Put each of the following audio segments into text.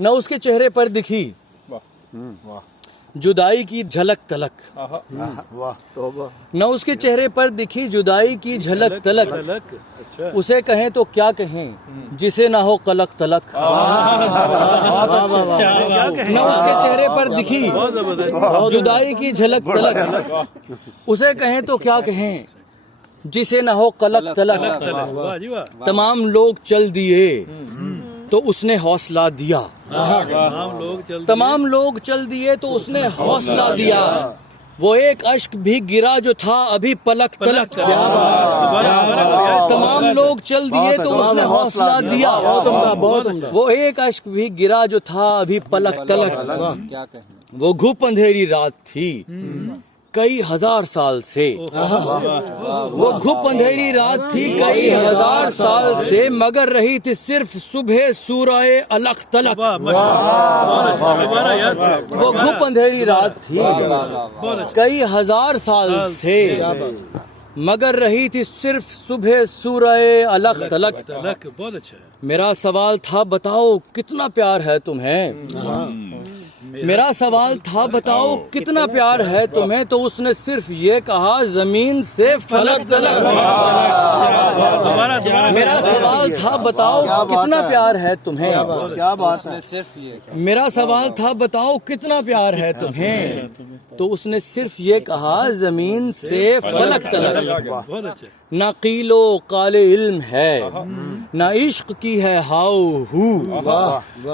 نہ اس کے چہرے پر دکھی جدائی کی جھلک تلک، نہ اس کے چہرے پر دکھی جدائی کی جھلک تلک، اسے کہیں تو کیا کہیں جسے نہ ہو قلق تلک۔ نہ اس کے چہرے پر دکھی جدائی کی جھلک تلک، اسے کہیں تو کیا کہیں جسے نہ ہو قلق تلک۔ تمام لوگ چل دیے تو اس نے حوصلہ دیا، تمام لوگ چل دیے تو اس نے حوصلہ دیا، وہ ایک اشک بھی گرا جو تھا ابھی پلک تلک۔ تمام لوگ چل دیے تو اس نے حوصلہ دیا، وہ ایک اشک بھی گرا جو تھا ابھی پلک تلک۔ وہ گھپ اندھیری رات تھی کئی ہزار سال سے، وہ گھپ اندھیری رات تھی کئی ہزار سال سے، مگر رہی تھی صرف صبح سورہ الق تلک۔ وہ گھپ اندھیری رات تھی کئی ہزار سال سے، مگر رہی تھی صرف صبح سورہ الق تلک۔ میرا سوال تھا بتاؤ کتنا پیار ہے تمہیں، میرا سوال تھا بتاؤ کتنا پیار ہے تمہیں، تو اس نے صرف یہ کہا زمین سے فلک تلک۔ میرا سوال تھا بتاؤ کتنا پیار ہے تمہیں، میرا سوال تھا بتاؤ کتنا پیار ہے تمہیں، تو اس نے صرف یہ کہا زمین سے فلک تلک۔ نہ قیل و قال علم ہے نہ عشق کی ہے ہاؤ ہو،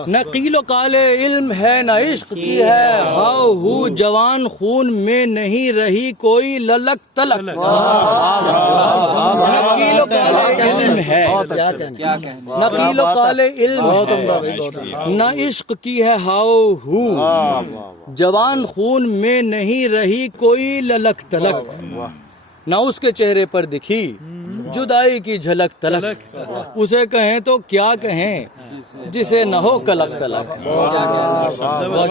نہ قیل و قال علم ہے نہ عشق کی ہے ہاؤ ہو، جوان خون میں نہیں رہی کوئی للک تلک۔ نہ قیل و قال علم ہے نہ قیل و قال علم ہے نہ عشق کی ہے ہاؤ ہو، جوان خون میں نہیں رہی کوئی للک تلک۔ نہ اس کے چہرے پر دکھی جدائی کی جھلک تلک، اسے کہیں تو کیا کہیں جسے نہ ہو قلق تلک۔